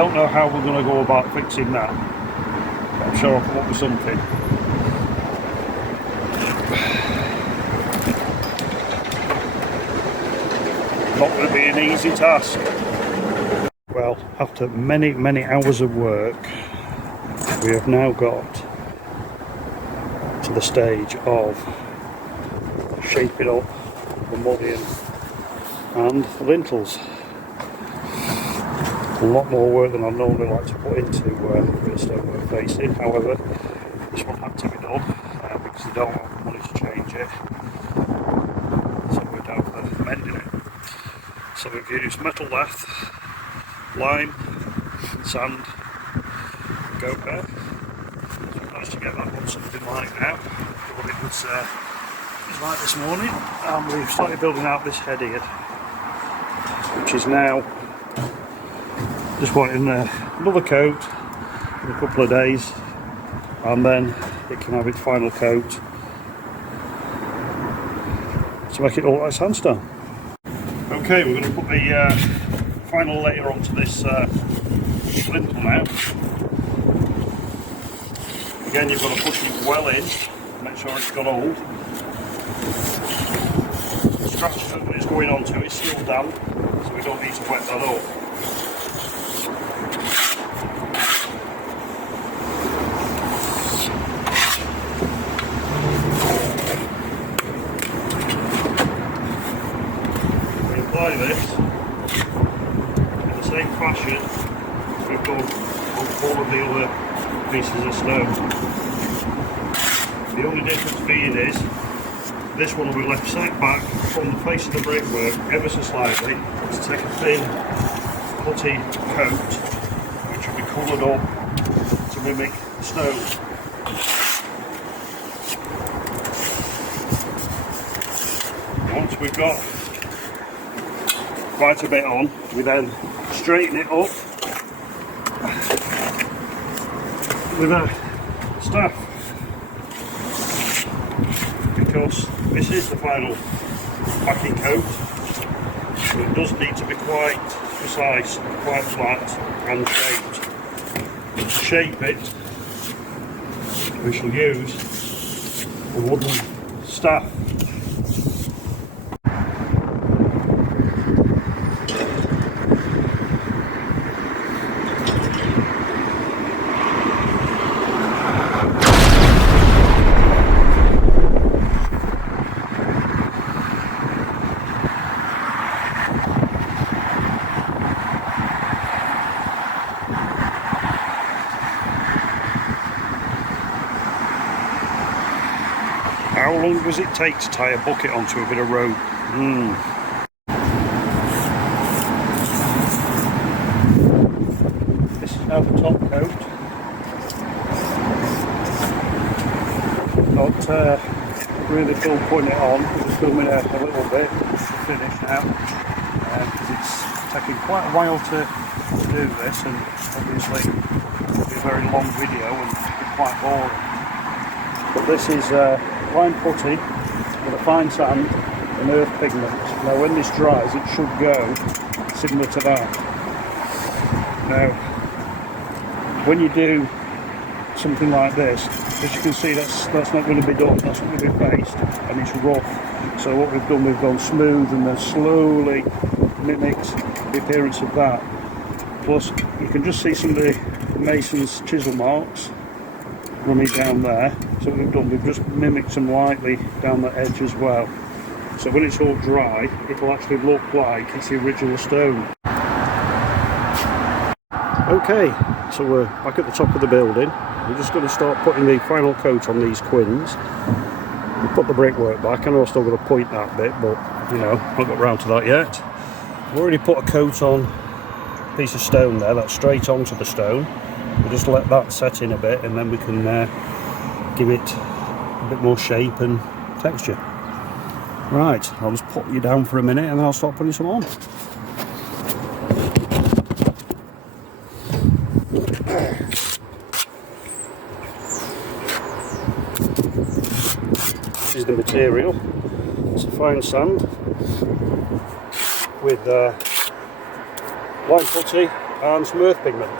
don't know how we're going to go about fixing that. I'm sure I'll come up with something. Not going to be an easy task. Well, after many hours of work, we have now got to the stage of shaping up the mullion and the lintels. A lot more work than I normally like to put into a bit of stonework facing. However, this one had to be done because they don't have the money to change it. So we're down for mending it. So we've used metal lath, lime, sand, goat hair. So we managed to get that on something like now. What it was like this morning, and we've started building out this head here, which is now just wanting another coat in a couple of days, and then it can have its final coat to make it all like sandstone. Okay, we're going to put the final layer onto this lintel now. Again, you've got to push it well in, make sure it's got hold. The structure that it's going onto is still damp, so we don't need to wet that up. We apply this in the same fashion as we've done on all of the other pieces of stone. The only difference being is this one will be left set back from the face of the brickwork ever so slightly to take a thin putty coat which will be coloured up to mimic the stone. Once we've got quite a bit on, we then straighten it up with a staff, because this is the final backing coat, so it does need to be quite precise, quite flat and shaped. To shape it, we shall use a wooden staff. How long does it take to tie a bucket onto a bit of rope? This is now the top coat. Not really full putting it on, we're just filming a little bit to finish now, because it's taking quite a while to do this, and obviously it'll be a very long video and it'll be quite boring. But this is lime putty with a fine sand and earth pigment. Now when this dries it should go similar to that. Now when you do something like this, as you can see that's not going to be done, that's going to be faced and it's rough. So what we've done, we've gone smooth and then slowly mimicked the appearance of that. Plus you can just see some of the mason's chisel marks running down there. So what we've done, we've just mimicked them lightly down the edge as well. So when it's all dry, it'll actually look like it's the original stone. Okay, so we're back at the top of the building. We're just going to start putting the final coat on these quoins. We put the brickwork back. I know I'm still going to point that bit, but you know, I've not got round to that yet. We've already put a coat on a piece of stone there, that's straight onto the stone. We'll just let that set in a bit and then we can give it a bit more shape and texture. Right, I'll just put you down for a minute and then I'll start putting some on. This is the material. It's a fine sand with lime putty, and some earth pigment.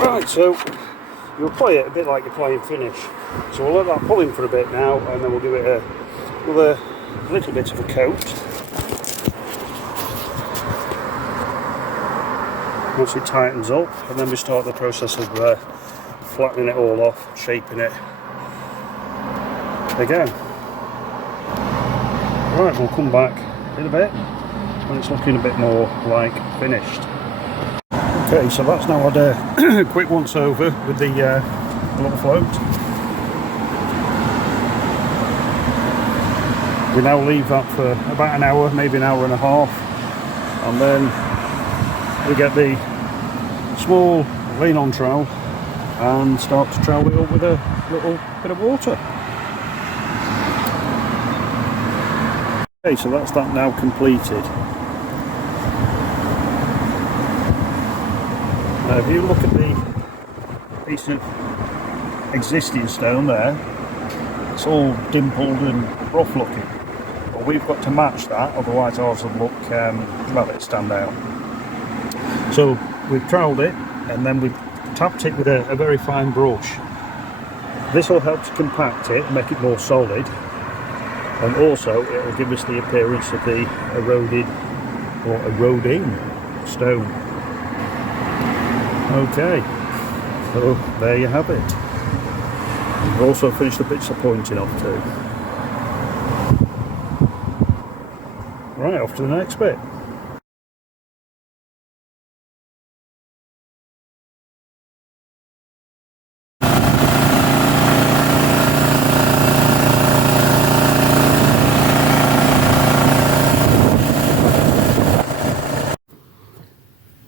Right, so you'll apply it a bit like you're applying finish. So we'll let that pull in for a bit now, and then we'll give it another little bit of a coat. Once it tightens up, and then we start the process of flattening it all off, shaping it again. Right, we'll come back in a bit when it's looking a bit more like finished. Okay, so that's now had a quick once over with the little float. We now leave that for about an hour, maybe an hour and a half, and then we get the small lean-on trowel and start to trowel it up with a little bit of water. Okay, so that's that now completed. Now if you look at the piece of existing stone there, it's all dimpled and rough looking. But we've got to match that, otherwise ours will look rather stand out. So we've troweled it and then we've tapped it with a very fine brush. This will help to compact it and make it more solid, and also it will give us the appearance of the eroded or eroding stone. Okay, so there you have it. We've also finished the bits of pointing off too. Right, off to the next bit.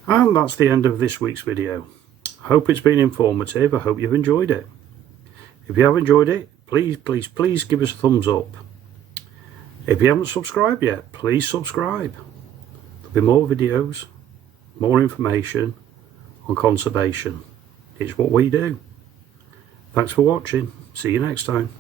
And that's the end of this week's video. I hope it's been informative. I hope you've enjoyed it. If you have enjoyed it, please give us a thumbs up. If you haven't subscribed yet, please subscribe. There'll be more videos, more information on conservation. It's what we do. Thanks for watching. See you next time.